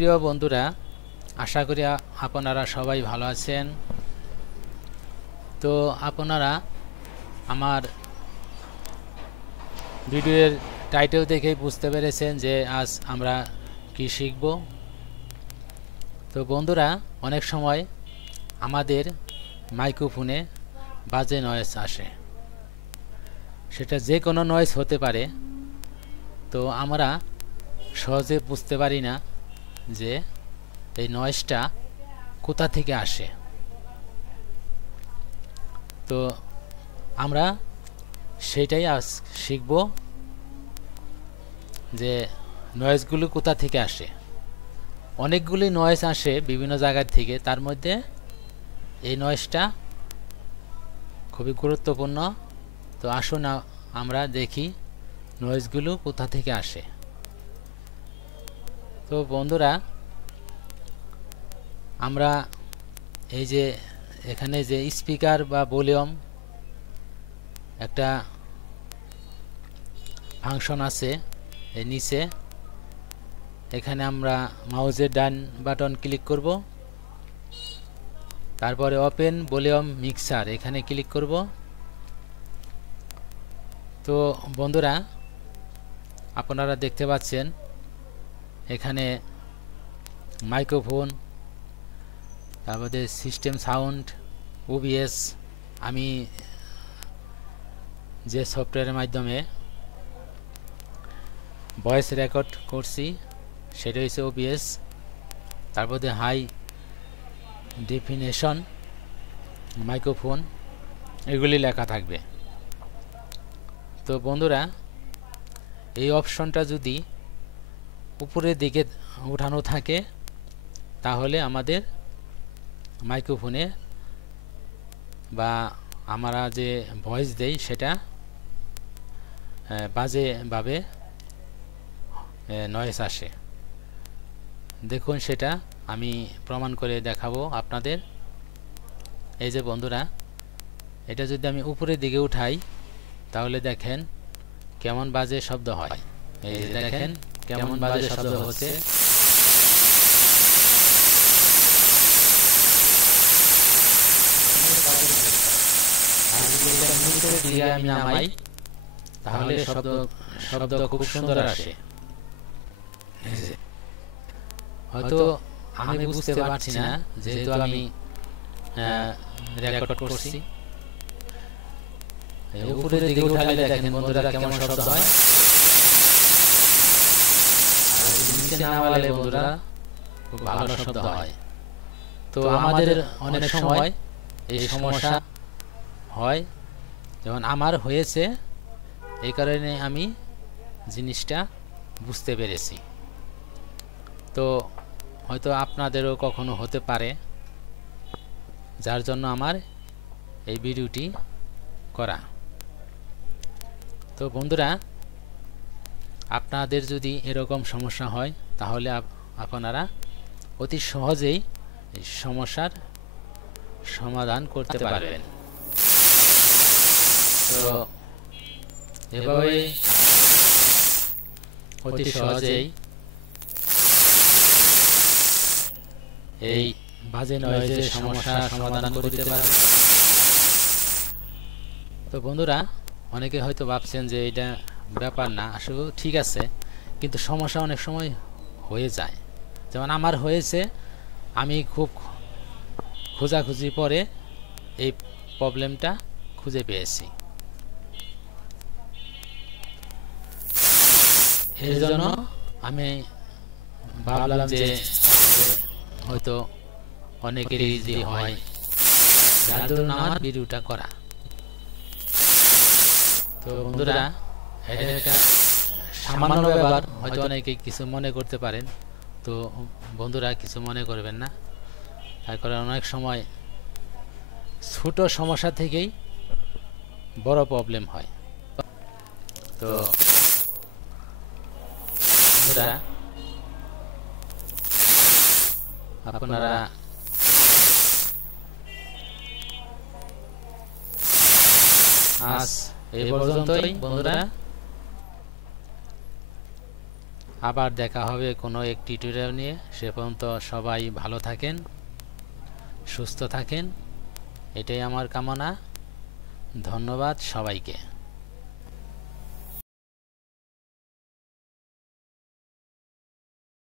প্রিয় বন্ধুরা, আশা করি আপনারা সবাই ভালো আছেন। তো আপনারা আমার ভিডিওর টাইটেল দেখেই বুঝতে পেরেছেন যে আজ আমরা কি শিখব। তো বন্ধুরা, অনেক সময় আমাদের মাইক্রোফোনে বাজে নয়েজ আসে, সেটা যে কোনো নয়েজ হতে পারে। তো আমরা সহজে বুঝতে পারি না যে এই নয়েজটা কোথা থেকে আসে। তো আমরা সেটাই আজ শিখব যে নয়েজগুলো কোথা থেকে আসে। অনেকগুলি নয়েজ আসে বিভিন্ন জায়গা থেকে, তার মধ্যে এই নয়েজটা খুবই গুরুত্বপূর্ণ। তো আসুন আমরা দেখি নয়েজগুলো কোথা থেকে আসে। তো বন্ধুরা, আমরা এই যে এখানে যে স্পিকার বা ভলিউম একটা ফাংশন আছে এই নিচে, এখানে আমরা মাউসের ডান বাটন ক্লিক করব, তারপরে ওপেন ভলিউম মিক্সার এখানে ক্লিক করব। তো বন্ধুরা, আপনারা দেখতে পাচ্ছেন এখানে মাইক্রোফোন, তারপরে সিস্টেম সাউন্ড, ওবিএস। আমি যে সফটওয়্যারের মাধ্যমে ভয়েস রেকর্ড করছি সেটা হচ্ছে ওবিএস। তারপরে হাই ডেফিনেশন মাইক্রোফোন, এগুলি লেখা থাকবে। তো বন্ধুরা, এই অপশনটা যদি উপরের দিকে উঠানো থাকে তাহলে আমাদের মাইক্রোফোনে বা আমরা যে ভয়েস দেই সেটা বাজেভাবে নয়েজ আসে। দেখুন, সেটা আমি প্রমাণ করে দেখাবো আপনাদের। এই যে বন্ধুরা, এটা যদি আমি উপরের দিকে উঠাই তাহলে দেখেন কেমন বাজে শব্দ হয়। এই যে দেখেন কেমন বাজে শব্দ হচ্ছে। আমি নামাই তাহলে শব্দ খুব সুন্দর আসে। হয়তো আমি বুঝতে পারছি না, যেহেতু আমি রেকর্ড করছি। উপরের দিকে উঠালে দেখেন বন্ধুরা কেমন শব্দ হয়, আর নিচে নামালে বন্ধুরা খুব ভালো শব্দ হয়। তো আমাদের অনেক সময় এই সমস্যা হয়, যেমন আমার হয়েছে, এই কারণে আমি জিনিসটা বুঝতে পেরেছি। তো হয়তো আপনাদেরও কখনো হতে পারে, যার জন্য আমার এই ভিডিওটি করা। তো বন্ধুরা, আপনাদের যদি এরকম সমস্যা হয় তাহলে আপনারা অতি সহজেই এই সমস্যার সমাধান করতে পারবেন। তো এভাবে অতি সহজেই এই বাজে নয়েজের সমস্যা সমাধান করতে পারবেন। তো বন্ধুরা, অনেকে হয়তো ভাবছেন যে এটা ব্যাপার না, আসলে ঠিক আছে, কিন্তু সমস্যা অনেক সময় হয়ে যায়। যেমন আমার হয়েছে, আমি খুব খোঁজাখুঁজি পরে এই প্রবলেমটা খুঁজে পেয়েছি। এর জন্য আমি ভাবলাম যে হয়তো অনেকেরই যে হয়, যার জন্য আমার ভিডিওটা করা। তো বন্ধুরা, এটা একটা সামান্য ব্যাপার, হয়তো অনেকে কিছু মনে করতে পারেন। তো বন্ধুরা, কিছু মনে করবেন না, তার কারণ অনেক সময় ছোট সমস্যা থেকেই বড় প্রবলেম হয়। তো বন্ধুরা, আপনারা আজ এই পর্যন্তই বন্ধুরা। আবার দেখা হবে কোনো এক টিউটোরিয়াল নিয়ে। সে পর্যন্ত সবাই ভালো থাকেন, সুস্থ থাকেন, এটাই আমার কামনা। ধন্যবাদ সবাইকে।